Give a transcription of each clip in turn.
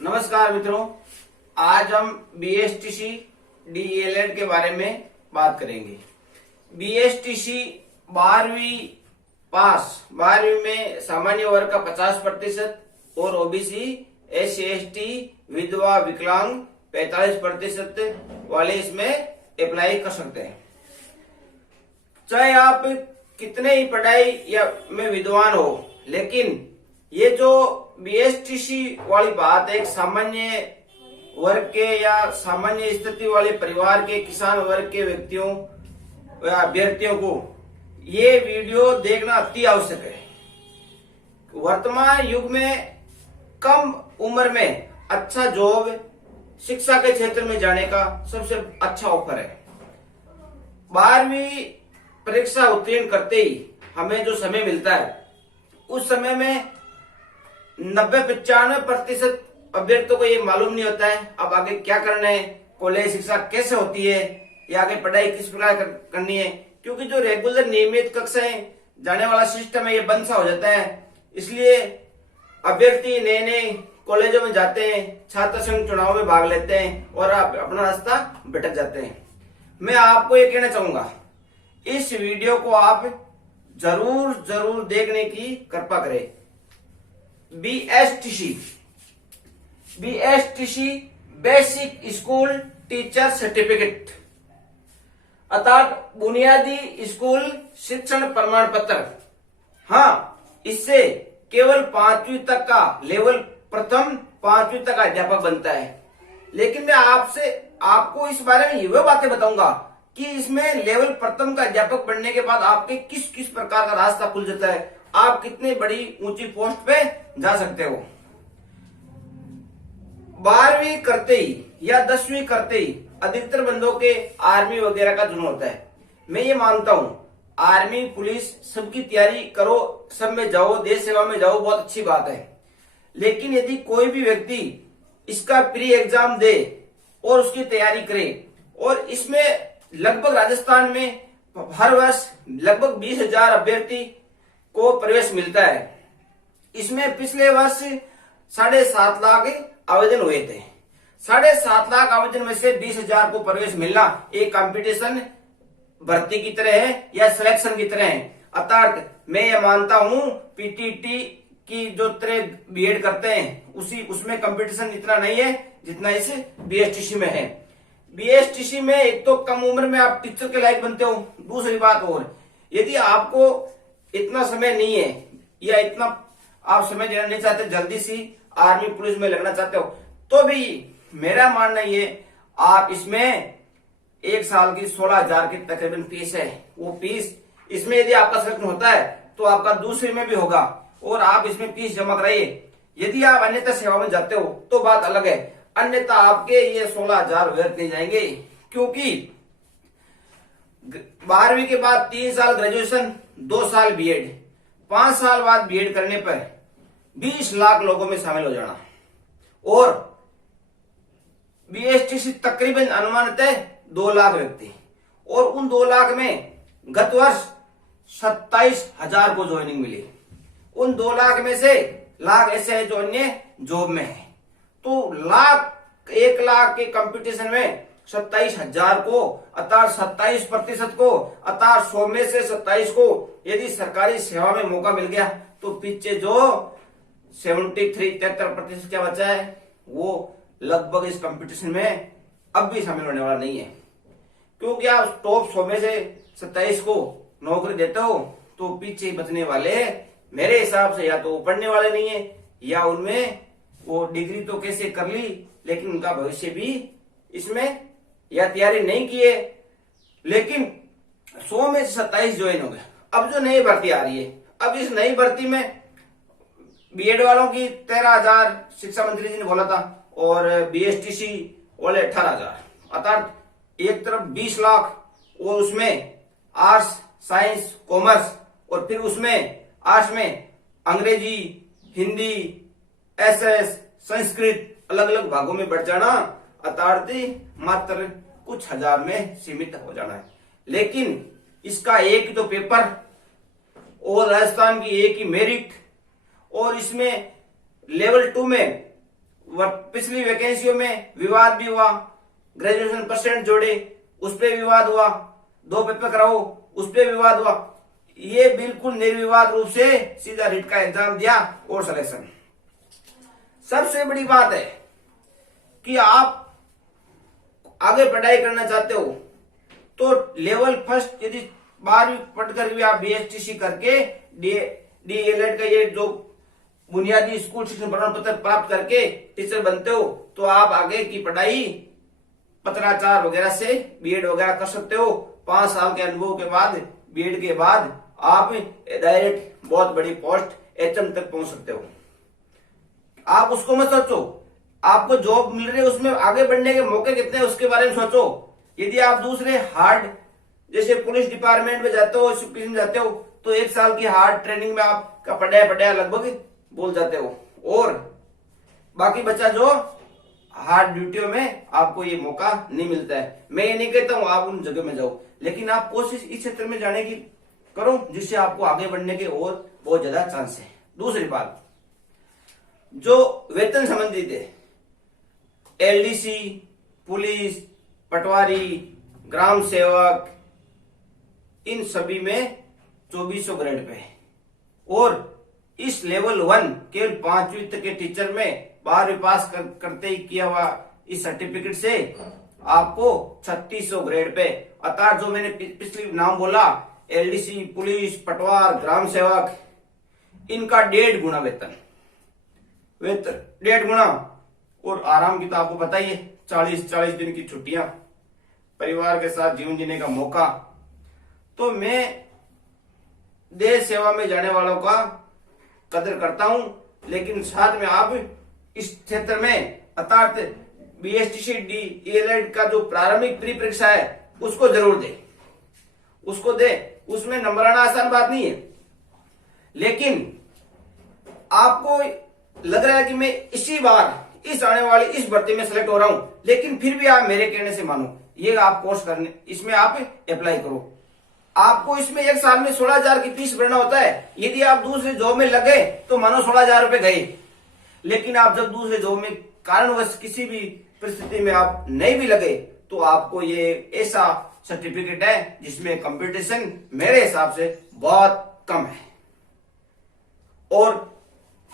नमस्कार मित्रों, आज हम बीएसटीसी डीएलएड के बारे में बात करेंगे। बीएसटीसी 12वीं पास, 12वीं में सामान्य वर्ग का 50% और ओबीसी, एससी एसटी, विधवा, विकलांग 45% वाले इसमें अप्लाई कर सकते हैं। चाहे आप कितने ही पढ़ाई या में विद्वान हो, लेकिन ये जो बीएसटीसी वाली बात है, एक सामान्य वर्ग के या सामान्य स्थिति वाले परिवार के किसान वर्ग के व्यक्तियों या अभ्यर्थियों को ये वीडियो देखना अति आवश्यक है। वर्तमान युग में कम उम्र में अच्छा जॉब, शिक्षा के क्षेत्र में जाने का सबसे अच्छा ऑफर है। 12वीं परीक्षा उत्तीर्ण करते ही हमें जो समय मिलता है, उस समय में 90-95% अभ्यर्थियों को ये मालूम नहीं होता है अब आगे क्या करना है, कॉलेज शिक्षा कैसे होती है या आगे पढ़ाई किस प्रकार करनी है, क्योंकि जो रेगुलर नियमित कक्षाएं जाने वाला सिस्टम है ये बंद सा हो जाता है। इसलिए अभ्यर्थी नए नए कॉलेजों में जाते हैं, छात्र संघ चुनाव में भाग लेते हैं और अपना रास्ता भटक जाते हैं। मैं आपको ये कहना चाहूंगा, इस वीडियो को आप जरूर देखने की कृपा करें। BSTC basic school teacher certificate अर्थात बुनियादी स्कूल शिक्षण प्रमाण पत्र। हाँ, इससे केवल 5वीं तक का लेवल, प्रथम 5वीं तक का अध्यापक बनता है। लेकिन मैं आपको इस बारे में ये बातें बताऊंगा कि इसमें लेवल प्रथम का अध्यापक बनने के बाद आपके किस किस प्रकार का रास्ता खुल जाता है, आप कितने बड़ी ऊंची पोस्ट पे जा सकते हो। 12वीं करते ही या 10वीं करते ही अधिकतर बंदों के आर्मी वगैरह का जुनून होता है। मैं ये मानता हूं, आर्मी पुलिस सबकी तैयारी करो, सब में जाओ, देश सेवा में जाओ, बहुत अच्छी बात है। लेकिन यदि कोई भी व्यक्ति इसका प्री एग्जाम दे और उसकी तैयारी करे, और इसमें लगभग राजस्थान में हर वर्ष लगभग 20,000 अभ्यर्थी को प्रवेश मिलता है। इसमें पिछले वर्ष 7.5 लाख आवेदन हुए थे। 7.5 लाख आवेदन में से 20,000 को प्रवेश मिलना एक कंपटीशन भर्ती की तरह है या सिलेक्शन की तरह है। अर्थात मैं ये मानता हूं पीटीटी की जो तरह बीएड करते हैं उसमें कंपटीशन इतना नहीं है जितना इस बीएसटीसी में है। बीएसटीसी में एक तो कम उम्र में आप टीचर के लायक बनते हो, दूसरी बात और यदि आपको इतना समय नहीं है या इतना आप समय देना नहीं चाहते, जल्दी सी आर्मी पुलिस में लगना चाहते हो, तो भी मेरा मानना ये, आप इसमें 1 साल की 16,000 की तकरीबन फीस है। वो फीस इसमें यदि आपका सिलेक्शन होता है तो आपका दूसरे में भी होगा और आप इसमें फीस जमा कराइए। यदि आप अन्यथा सेवा में जाते हो तो बात अलग है, अन्यथा आपके ये 16,000 व्यर्थ नहीं जाएंगे। क्योंकि 12वीं के बाद 3 साल ग्रेजुएशन, 2 साल बीएड, 5 साल बाद बीएड करने पर 20 लाख लोगों में शामिल हो जाना। और बीएसटीसी तकरीबन अनुमानतः 2 लाख व्यक्ति, और उन 2 लाख में गत वर्ष 27,000 को ज्वाइनिंग मिली। उन 2 लाख में से लाख ऐसे है जो अन्य जॉब में है। तो 1 लाख के कंपटीशन में 27,000 को अर्थात 27% को, अर्थात 100 में से 27 को यदि सरकारी सेवा में मौका मिल गया तो पीछे जो 73-73% क्या बचा है, वो लगभग इस कंपटीशन में अब भी शामिल होने वाला नहीं है। क्योंकि आप टॉप 100 में से 27 को नौकरी देते हो तो पीछे बचने वाले मेरे हिसाब से या तो पढ़ने वाले नहीं है, या उनमें वो डिग्री तो कैसे कर ली लेकिन उनका भविष्य भी इसमें या तैयारी नहीं किए, लेकिन 100 में से 27 ज्वाइन हो गए। अब जो नई भर्ती आ रही है, अब इस नई भर्ती में बीएड वालों की 13,000 शिक्षा मंत्री जी ने बोला था और बीएसटीसी वाले 18,000, अर्थात एक तरफ 20 लाख और उसमें आर्ट्स, साइंस, कॉमर्स, और फिर उसमें आर्ट्स में अंग्रेजी, हिंदी, एसएस, संस्कृत अलग अलग भागों में बढ़ जाना, अर्थात मात्र कुछ हजार में सीमित हो जाना है। लेकिन इसका एक ही तो पेपर और राजस्थान की एक ही मेरिट, और इसमें लेवल 2 में पिछली वैकेंसियों में विवाद भी हुआ, ग्रेजुएशन परसेंट जोड़े उस पर विवाद हुआ, 2 पेपर कराओ उस पर विवाद हुआ। ये बिल्कुल निर्विवाद रूप से सीधा रिट का एग्जाम दिया और सिलेक्शन। सबसे बड़ी बात है कि आप आगे पढ़ाई करना चाहते हो तो लेवल फर्स्ट यदि 12वीं पढ़कर भी आप BSTC करके DELED का ये जो बुनियादी स्कूल शिक्षण प्रमाण पत्र प्राप्त करके टीचर बनते हो तो आप आगे की पढ़ाई पत्राचार वगैरह से बीएड वगैरह कर सकते हो। 5 साल के अनुभव के बाद बीएड के बाद आप डायरेक्ट बहुत बड़ी पोस्ट HM तक पहुंच सकते हो। आप उसको मत सोचो आपको जॉब मिल रही है उसमें आगे बढ़ने के मौके कितने हैं उसके बारे में सोचो। यदि आप दूसरे हार्ड जैसे पुलिस डिपार्टमेंट में जाते हो, सुप्रीम जाते हो तो 1 साल की हार्ड ट्रेनिंग में आपका पढ़ाया लगभग बोल जाते हो और बाकी बच्चा जो हार्ड ड्यूटियों में आपको ये मौका नहीं मिलता है। मैं ये नहीं कहता हूं आप उन जगह में जाओ, लेकिन आप कोशिश इस क्षेत्र में जाने की करो जिससे आपको आगे बढ़ने के और बहुत ज्यादा चांस है। दूसरी बात, जो वेतन संबंधित है, LDC, पुलिस, पटवारी, ग्राम सेवक, इन सभी में 2400 ग्रेड पे है और इस लेवल 1 केवल 5वीं तक के टीचर में 12वीं पास करते ही किया हुआ इस सर्टिफिकेट से आपको 3600 ग्रेड पे, अर्थात जो मैंने पिछली नाम बोला LDC, पुलिस, पटवार, ग्राम सेवक, इनका 1.5 गुना वेतन 1.5 गुना। और आराम की तो आपको पता ही है 40 दिन की छुट्टियां, परिवार के साथ जीवन जीने का मौका। तो मैं देश सेवा में जाने वालों का कदर करता हूं, लेकिन साथ में आप इस क्षेत्र में अर्थात BSTC DELED का जो प्रारंभिक प्री परीक्षा है उसको जरूर दे, उसको दे। उसमें नंबर आना आसान बात नहीं है, लेकिन आपको लग रहा है कि मैं इसी बार इस आने वाली इस भर्ती में सेलेक्ट हो रहा हूं, लेकिन फिर भी आप मेरे कहने से मानो, ये आप कोर्स करने इसमें आप अप्लाई करो। आपको इसमें 1 साल में 16,000 की फीस भरना होता है। यदि आप दूसरे जॉब में लगे तो मानो 16,000 रुपए गए, लेकिन आप जब दूसरे जॉब में कारणवश किसी भी परिस्थिति में आप नहीं भी लगे तो आपको ये ऐसा सर्टिफिकेट है जिसमें कंपटीशन मेरे हिसाब से बहुत कम है। और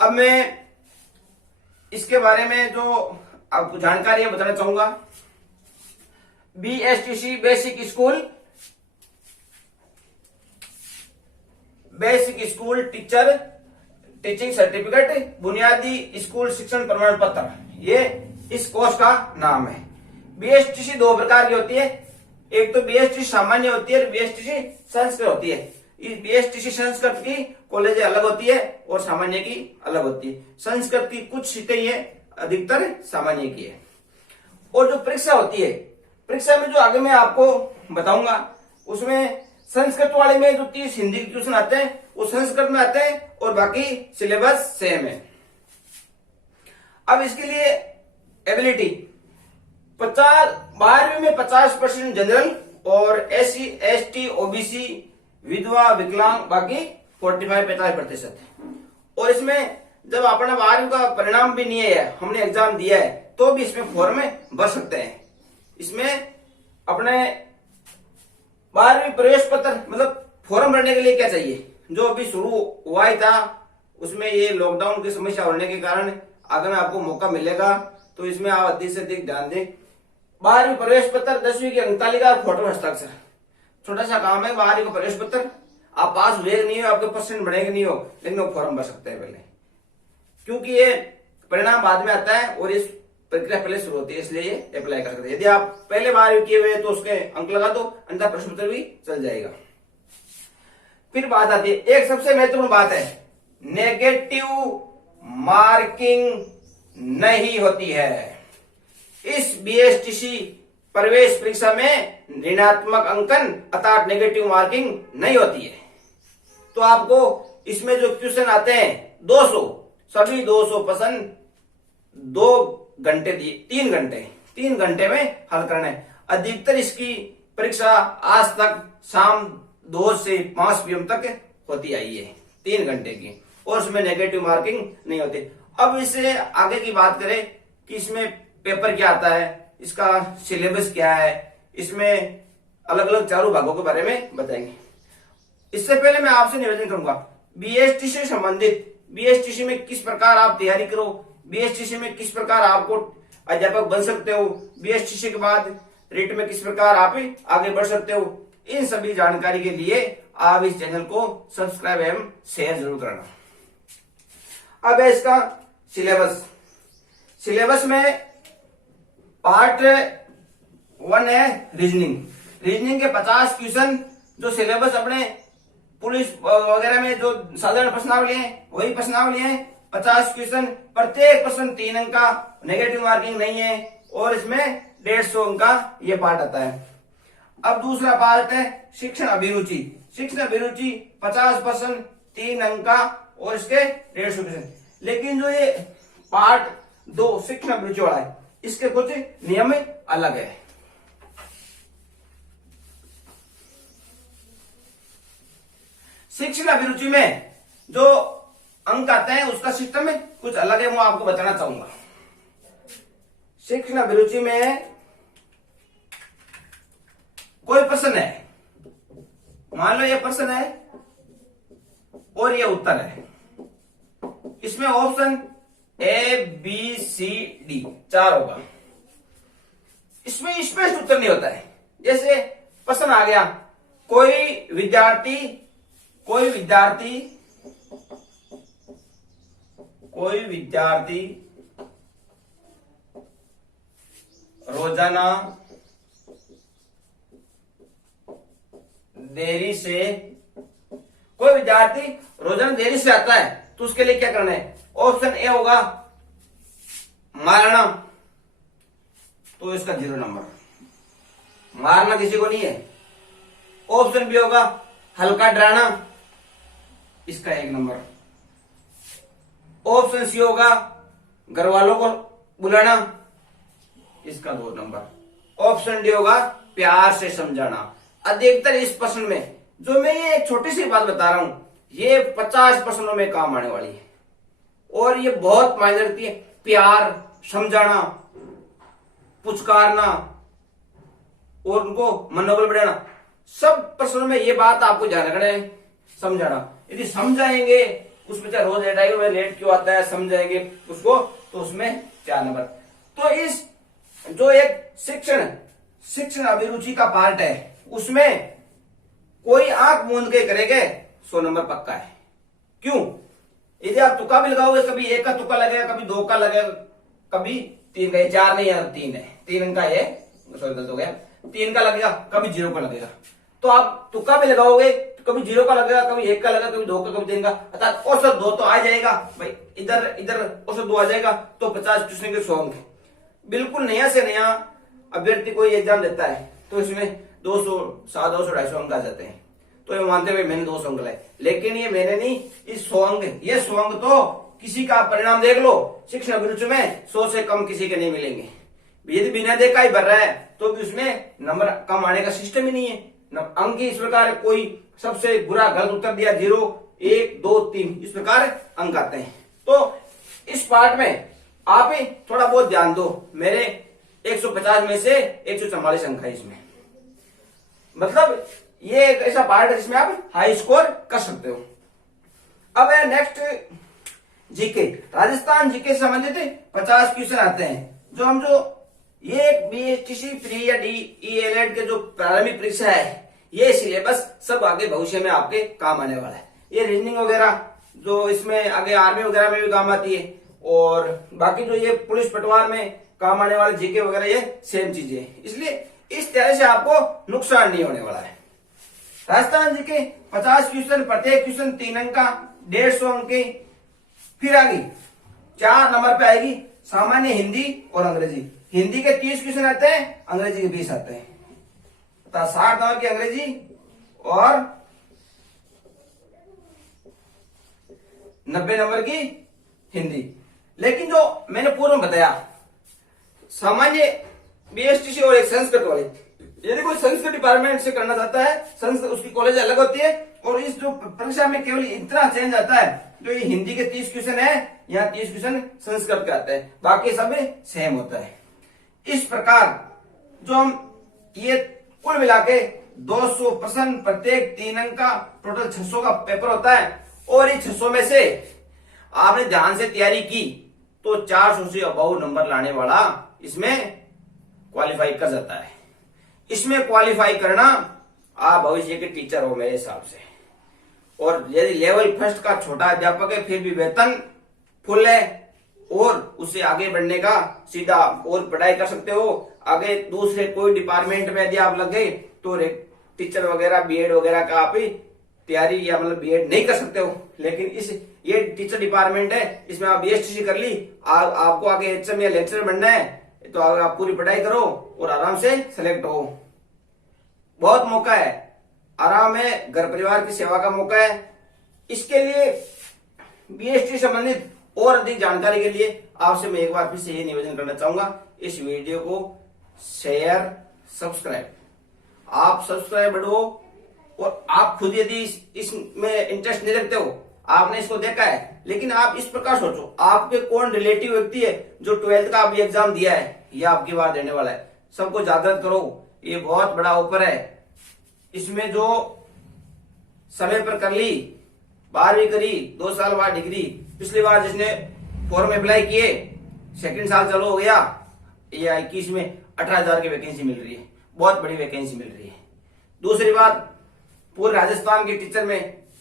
अब मैं इसके बारे में जो आपको जानकारी है बताना चाहूंगा। BSTC basic school teacher teaching certificate बुनियादी स्कूल शिक्षण प्रमाण पत्र, ये इस कोर्स का नाम है। BSTC 2 प्रकार की होती है, एक तो BSTC सामान्य होती है और BSTC संस्कृत होती है। इस BSTC संस्कृत की कॉलेज अलग होती है और सामान्य की अलग होती है। संस्कृत की कुछ सीटें ही है, अधिकतर सामान्य की है। और जो परीक्षा होती है, परीक्षा में जो आगे मैं आपको बताऊंगा उसमें संस्कृत वाले में जो 30 हिंदी के क्वेश्चन आते हैं वो संस्कृत में आते हैं और बाकी सिलेबस सेम है। अब इसके लिए एबिलिटी 12वीं में 50% जनरल और SC ST OBC विधवा विकलांग बाकी 45-45%। और इसमें जब अपना 12वीं का परिणाम भी नहीं है, हमने एग्जाम दिया है, तो भी इसमें फॉर्म में भर सकते हैं। इसमें अपने 12वीं प्रवेश पत्र मतलब फॉर्म भरने के लिए क्या चाहिए, जो अभी शुरू हुआ ही था उसमें ये लॉकडाउन की समस्या होने के कारण आगे में आपको मौका मिलेगा, तो इसमें आप अधिक से अधिक ध्यान दें। 12वीं प्रवेश पत्र, 10वीं की अंक तालिका, फोटो हस्ताक्षर, छोटा सा काम है। 12वीं का प्रवेश पत्र आप पास हुए नहीं हो, आपके परसेंट बढ़ेगा नहीं हो, लेकिन वो फॉर्म भर सकते हैं पहले, क्योंकि ये परिणाम बाद में आता है और इस प्रक्रिया पहले शुरू होती है, इसलिए ये अप्लाई कर सकते हैं। यदि आप पहले 12वीं किए हुए तो उसके अंक लगा दो, अन्यथा प्रश्न पत्र भी चल जाएगा। फिर बात आती है, एक सबसे महत्वपूर्ण बात है, नेगेटिव मार्किंग नहीं होती है। इस BSTC प्रवेश परीक्षा में ऋणात्मक अंकन अर्थात नेगेटिव मार्किंग नहीं होती है। तो आपको इसमें जो क्वेश्चन आते हैं 200 सभी 200 पसंद 2 घंटे दिए, 3 घंटे में हल करना है। अधिकतर इसकी परीक्षा आज तक शाम 2 से 5 PM तक होती आई है, 3 घंटे की, और उसमें नेगेटिव मार्किंग नहीं होती। अब इससे आगे की बात करें कि इसमें पेपर क्या आता है, इसका सिलेबस क्या है, इसमें अलग अलग चारों भागों के बारे में बताएंगे। इससे पहले मैं आपसे निवेदन करूंगा, बीएसटी से संबंधित, बीएसटीसी में किस प्रकार आप तैयारी करो, बीएसटीसी में किस प्रकार आपको अध्यापक बन सकते हो, बीएसटीसी के बाद रिट में किस प्रकार आप आगे बढ़ सकते हो, इन सभी जानकारी के लिए आप इस चैनल को सब्सक्राइब एवं शेयर जरूर करना। अब है इसका सिलेबस। सिलेबस में पार्ट 1 है रीजनिंग। रीजनिंग के 50 क्वेश्चन जो सिलेबस अपने पुलिस वगैरह में जो साधारण प्रश्नावली है वही प्रश्नावली है। 50 क्वेश्चन, प्रत्येक प्रश्न 3 अंक का, नेगेटिव मार्किंग नहीं है, और इसमें 150 अंक का ये पार्ट आता है। अब दूसरा पार्ट है शिक्षण अभिरुचि। शिक्षण अभिरुचि 50% 3 अंक का, और इसके 150 क्वेश्चन। लेकिन जो ये पार्ट 2 शिक्षण अभिरुचि वाला है, इसके कुछ नियम अलग है। शिक्षण अभिरुचि में जो अंक आते हैं उसका सिस्टम कुछ अलग है, वो आपको बताना चाहूंगा। शिक्षण अभिरुचि में कोई प्रश्न है, मान लो ये प्रश्न है और ये उत्तर है, इसमें option A B C D 4 होगा। इसमें स्पष्ट उत्तर नहीं होता है। जैसे प्रश्न आ गया, कोई विद्यार्थी रोजाना देरी से आता है, तो उसके लिए क्या करना है? ऑप्शन ए होगा मारना, तो इसका 0 नंबर, मारना किसी को नहीं है। ऑप्शन बी होगा हल्का डराना, इसका 1 नंबर। ऑप्शन सी होगा घर वालों को बुलाना, इसका 2 नंबर। ऑप्शन डी होगा प्यार से समझाना। अधिकतर इस प्रश्न में जो मैं ये एक छोटी सी बात बता रहा हूं, ये 50 प्रश्नों में काम आने वाली है, और ये बहुत मायने रखती है। प्यार, समझाना, पुचकारना और उनको मनोबल बढ़ाना, सब प्रश्नों में ये बात आपको ध्यान रखना है। समझाना, यदि समझाएंगे उसमें चाहे रोज लेट आएगा, लेट क्यों आता है, समझाएंगे उसको, तो उसमें 4 नंबर। तो इस जो एक शिक्षण अभिरुचि का पार्ट है, उसमें कोई आंख मूंद के करेंगे 100 नंबर पक्का है। क्यों? यदि आप तुक्का भी लगाओगे, कभी 1 का तुक्का लगेगा, कभी 2 का लगेगा, कभी 3 का, 4 नहीं है 3 है, 3 अंक का ये, सॉरी गलत हो गया, 3 का लगेगा, कभी 0 का लगेगा। तो आप तुक्का भी लगाओगे, कभी 0 का लगेगा, कभी 1 का लगेगा, कभी 2 का, कभी 3 का, अर्थात औसत 2 तो आ जाएगा भाई, इधर औसत 2 आ जाएगा, तो 50 क्वेश्चन के 100 अंक। बिल्कुल नया से नया अभ्यर्थी कोई एग्जाम देता है तो इसमें 200, 200, 250 अंक आ जाते हैं। तो ये मानते हुए मैंने 200 अंक लाए, लेकिन ये मैंने नहीं, इस 100 अंक, ये 100 अंक तो किसी का परिणाम देख लो, शिक्षण अभिरुचि में 100 से कम किसी के नहीं मिलेंगे। यदि बिना देखा ही भर रहा है तो भी उसमें नंबर कम आने का सिस्टम ही नहीं है। अंक इस प्रकार कोई सबसे बुरा गलत उत्तर दिया, 0, 1, 2, 3, इस प्रकार अंक आते हैं। तो इस पार्ट में आप ही थोड़ा बहुत ध्यान दो। मेरे 150 में से 144 अंक है इसमें, मतलब ये एक ऐसा पार्ट है जिसमें आप हाई स्कोर कर सकते हो। अब है नेक्स्ट जीके। राजस्थान जीके से संबंधित 50 क्वेश्चन आते हैं, जो ये बीएसटीसी प्री या डीईएलएड के जो प्रारंभिक परीक्षा है, ये सिलेबस सब आगे भविष्य में आपके काम आने वाला है। ये रीजनिंग वगैरह जो इसमें आगे आर्मी वगैरह में भी काम आती है, और बाकी जो ये पुलिस पटवार में काम आने वाले जीके वगैरह, ये सेम चीजें है। इसलिए इस तरह से आपको नुकसान नहीं होने वाला है। राजस्थान जीके 50 क्वेश्चन, प्रत्येक क्वेश्चन 3 अंक का, 150 अंक की। फिर आगे 4 नंबर पे आएगी सामान्य हिंदी और अंग्रेजी। हिंदी के 30 क्वेश्चन आते हैं, अंग्रेजी के 20 आते हैं। 60 नंबर की अंग्रेजी और 90 नंबर की हिंदी। लेकिन जो मैंने पूर्व में बताया, सामान्य बीएसटीसी और एक संस्कृत वाले, यदि कोई संस्कृत डिपार्टमेंट से करना चाहता है, संस्कृत उसकी कॉलेज अलग होती है और इस जो परीक्षा में केवल इतना चेंज आता है, जो ये हिंदी के 30 क्वेश्चन है, यहाँ 30 क्वेश्चन संस्कृत के आते हैं, बाकी सब सेम होता है। इस प्रकार जो हम ये कुल मिला के 200 प्रश्न, प्रत्येक 3 अंक का, टोटल 600 का पेपर होता है। और इस 600 में से आपने ध्यान से तैयारी की तो 400 से अबव नंबर लाने वाला इसमें क्वालिफाई कर जाता है। इसमें क्वालिफाई करना, आप भविष्य के टीचर हो मेरे हिसाब से। और यदि लेवल फर्स्ट का छोटा अध्यापक है फिर भी वेतन फुल है, और उससे आगे बढ़ने का सीधा और पढ़ाई कर सकते हो। आगे दूसरे कोई डिपार्टमेंट में यदि आप लग गए तो टीचर वगैरह, बीएड वगैरह का आप तैयारी, या मतलब बीएड नहीं कर सकते हो। लेकिन ये टीचर डिपार्टमेंट है, इसमें आप बीएसटीसी कर ली, आपको आगे एचएम या लेक्चरर बनना है, तो आप पूरी पढ़ाई करो और आराम से सेलेक्ट हो। बहुत मौका है, आराम है, घर परिवार की सेवा का मौका है। इसके लिए बीएसटी संबंधित और अधिक जानकारी के लिए आपसे मैं एक बार फिर से ये निवेदन करना चाहूंगा, इस वीडियो को शेयर, सब्सक्राइब, आप सब्सक्राइब बढ़ो। और आप खुद यदि इसमें इंटरेस्ट नहीं रखते हो, आपने इसको देखा है, लेकिन आप इस प्रकार सोचो, आपके कौन रिलेटिव व्यक्ति है जो 12th का अभी एग्जाम दिया है या आपकी बात देने वाला है, सबको जागृत करो। ये बहुत बड़ा ऑफर है। इसमें जो समय पर कर ली, 12वीं करी, 2 साल बाद डिग्री, पिछली बार जिसने फॉर्म अप्लाई किए, सेकंड साल चलो हो गया, ये 21 में 18,000 की वैकेंसी मिल रही है, बहुत बड़ी वैकेंसी मिल रही है। दूसरी बात, पूरे राजस्थान के टीचर में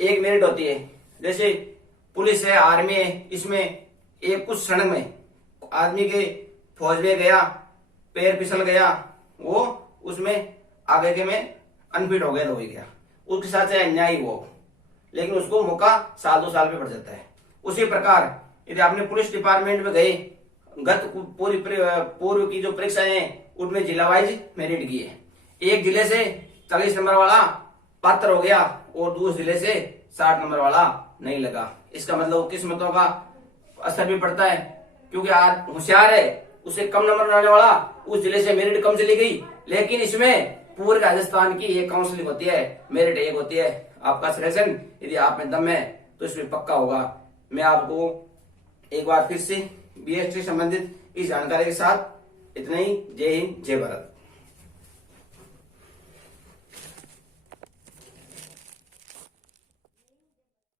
एक मेरिट होती है, जैसे पुलिस है, आर्मी है, इसमें एक कुछ क्षण में आदमी के फौज में गया, पैर फिसल गया, वो उसमें आगे के में अनफिट हो गया तो हो गया, उसके साथ चाहे अन्याय हो, लेकिन उसको मौका 1-2 साल पे बढ़ जाता है। उसी प्रकार यदि आपने पुलिस डिपार्टमेंट में गए, गत पूर्व की जो परीक्षाएं हैं उनमें जिला वाइज मेरिट की है, एक जिले से 40 नंबर वाला पात्र हो गया और दूसरे जिले से 60 नंबर वाला नहीं लगा। इसका मतलब किस्मतों का असर भी पड़ता है, क्योंकि आज होशियार है, उसे कम नंबर लाने वाला उस जिले से मेरिट कम चली गई। लेकिन इसमें पूरे राजस्थान की एक काउंसलिंग होती है, मेरिट एक होती है। आपका सिलेक्शन यदि आप में दम है तो इसमें पक्का होगा। मैं आपको एक बार फिर से बीएसटी संबंधित इस जानकारी के साथ इतना ही। जय हिंद, जय भारत।